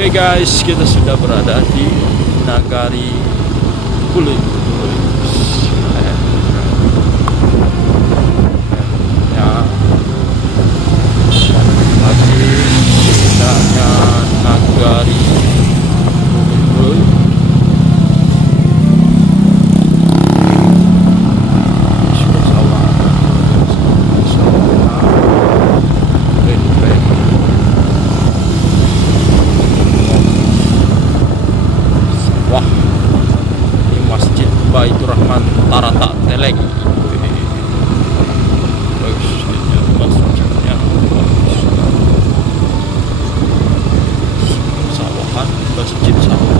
Oke guys, kita sudah berada di Nagari Kulit. Ya, lagi bedanya Nagari Kulit. Sudah sawah. Wah, ini Masjid Baitur Rahman Tarata Teleng. Masjidnya sawahan, masjid sawah.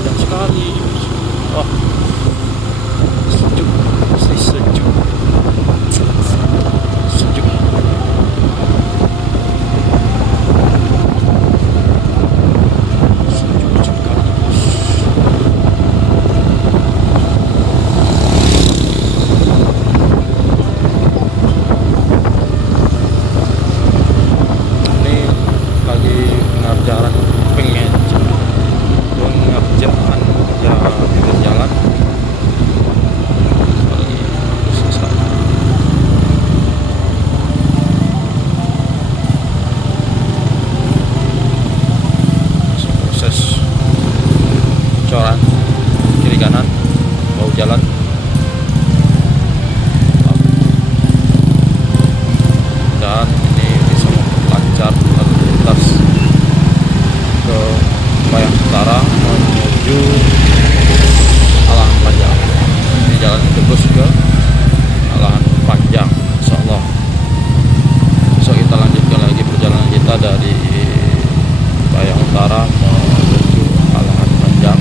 Indah sekali. Wah, sejuk, sejuk, sejuk. Coran kiri kanan bawah jalan dan ini bisa lancar lalu lintas ke Bayang Utara menuju Alahan Panjang. Ini jalan tembus ke Alahan Panjang, insyaallah. Besok kita lanjutkan lagi perjalanan kita dari Bayang Utara menuju Alahan Panjang.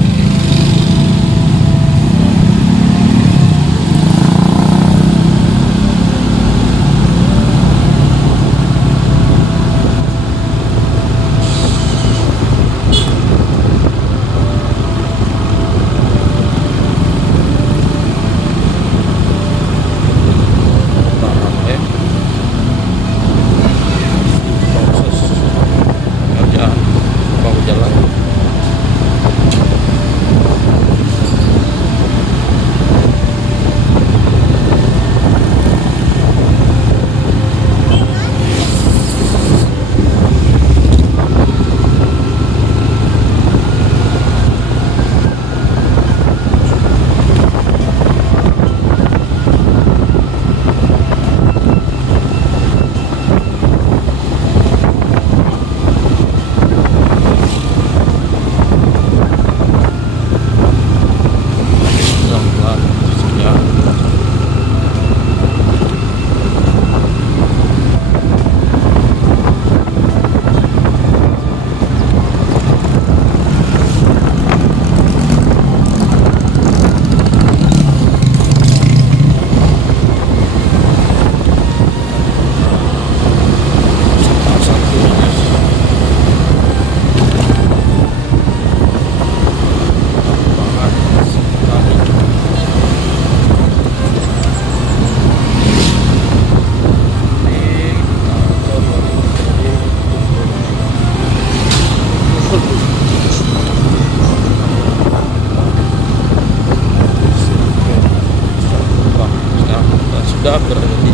Sudah berada di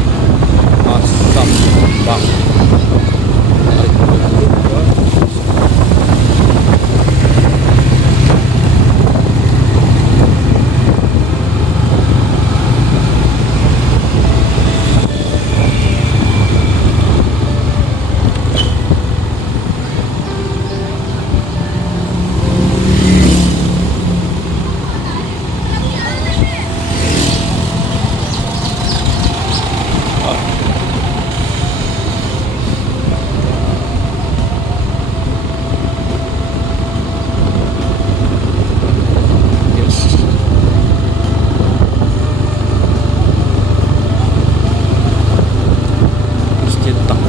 Asam Bang.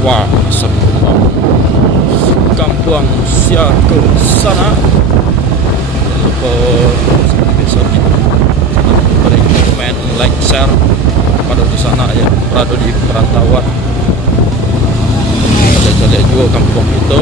Wah, semua kampung sia ke sana. Lupa episode ini. Beri komen, like, share pada di sana ya, berada di perantauan. Ada juga kampung itu.